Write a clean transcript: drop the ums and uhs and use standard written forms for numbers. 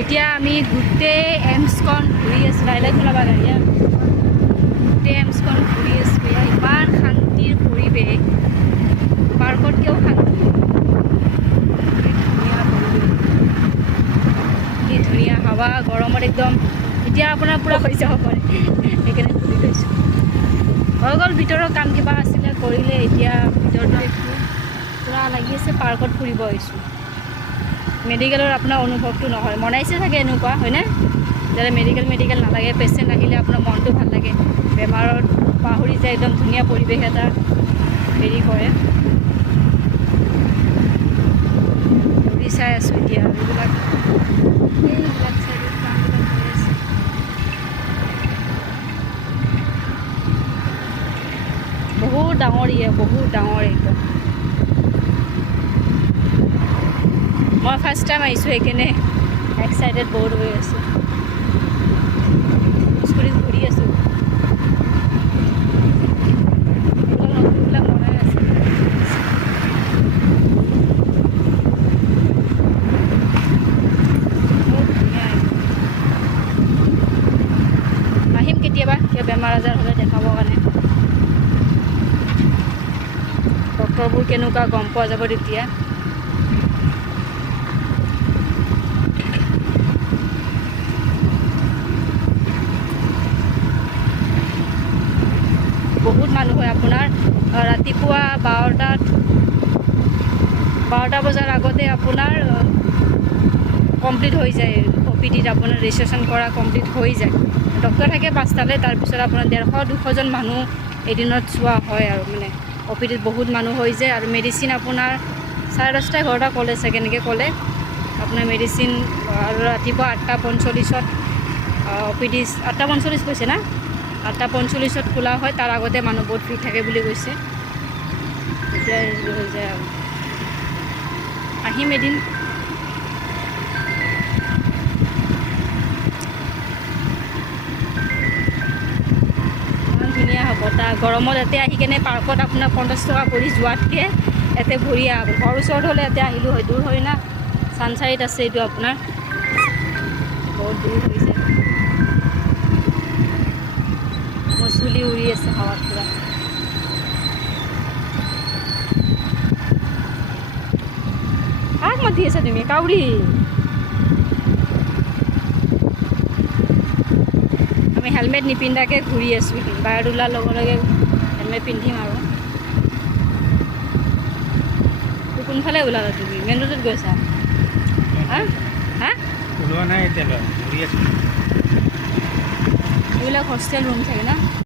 এতিয়া আমি গোটেই এমছখন ঘূৰি আছোঁ। ডাইলেক্ট ওলাবা গাড়ী গোটেই এমছখন ঘূৰি আছোঁ। ইমান শান্তিৰ পৰিৱেশ, পাৰ্কতকৈও শান্তি। ধুনীয়া পৰিৱেশ, কি ধুনীয়া হাৱা। গৰমত একদম এতিয়া আপোনাৰ পূৰা হৈ যাব পাৰে, সেইকাৰণে ঘূৰি লৈছোঁ। হৈ গ'ল ভিতৰৰ কাম কিবা আছিলে কৰিলে, এতিয়া ভিতৰটো একো পূৰা লাগি আছে। পাৰ্কত ফুৰিব আহিছোঁ। মেডিকেলৰ আপোনাৰ অনুভৱটো নহয়, বনাইছে চাগে এনেকুৱা হয়নে? যাতে মেডিকেল নালাগে, পেচেণ্ট আহিলে আপোনাৰ মনটো ভাল লাগে, বেমাৰত পাহৰি যায়, একদম ধুনীয়া পৰিৱেশ এটা হেৰি কৰে। ঘূৰি চাই আছোঁ এতিয়া এইবিলাক চাই কামবিলাক হৈ আছে। বহুত ডাঙৰ বহুত ডাঙৰ একদম। মই ফাৰ্ষ্ট টাইম আহিছোঁ, সেইকাৰণে এক্সাইটেড বহুত হৈ আছোঁ। স্কুটিত ঘূৰি আছোঁ। নতুনবিলাক বনাই আছে। বহুত ধুনীয়া। আহিম কেতিয়াবা বেমাৰ আজাৰ হ'লে দেখাবৰ কাৰণে। ডক্টৰবোৰ কেনেকুৱা গম পোৱা যাব তেতিয়া। বহুত মানুহ হয় আপোনাৰ ৰাতিপুৱা 12টা বজাৰ আগতে আপোনাৰ কমপ্লিট হৈ যায়। OPDত আপোনাৰ ৰেজিষ্ট্ৰেশ্যন কৰা কমপ্লিট হৈ যায়। ডক্টৰ থাকে 5টালৈ, তাৰপিছত আপোনাৰ 150-200জন মানুহ এদিনত চোৱা হয় আৰু মানে OPDত বহুত মানুহ হৈ যায়। আৰু মেডিচিন আপোনাৰ 10:30-11টা ক'লে চাগে, এনেকৈ ক'লে আপোনাৰ মেডিচিন। আৰু ৰাতিপুৱা 8:45-ত OPD 8:45 কৈছে না, 8:45-ত খোলা হয়। তাৰ আগতে মানুহ বহুত ফ্ৰী থাকে বুলি কৈছে। এতিয়া হৈ যায় আৰু আহিম এদিন। ইমান ধুনীয়া হ'ব তাৰ গৰমত। ইয়াতে আহি কেনে পাৰ্কত আপোনাৰ 50 টকা কৰি যোৱাতকৈ ইয়াতে ঘূৰি আহক। ঘৰ ওচৰত হ'লে ইয়াতে আহিলোঁ হয়, দূৰ হয় না। চানচাৰীত আছে এইটো আপোনাৰ, বহুত দূৰ হৈ যায়। মোৰ চুলি উৰি আছে হাৱাত পূৰা। কাক মাতি আছা তুমি? কাউৰী। আমি হেলমেট নিপিন্ধাকৈ ঘূৰি আছোঁ। বাহিৰত ওলোৱাৰ লগে লগে হেলমেট পিন্ধিম আৰু। কোনফালে ওলালা তুমি? মেইন ৰোডত গৈছা? হা হা ওলোৱা নাই, এতিয়া ঘূৰি আছোঁ। এইবিলাক হোষ্টেল ৰুম থাকে না।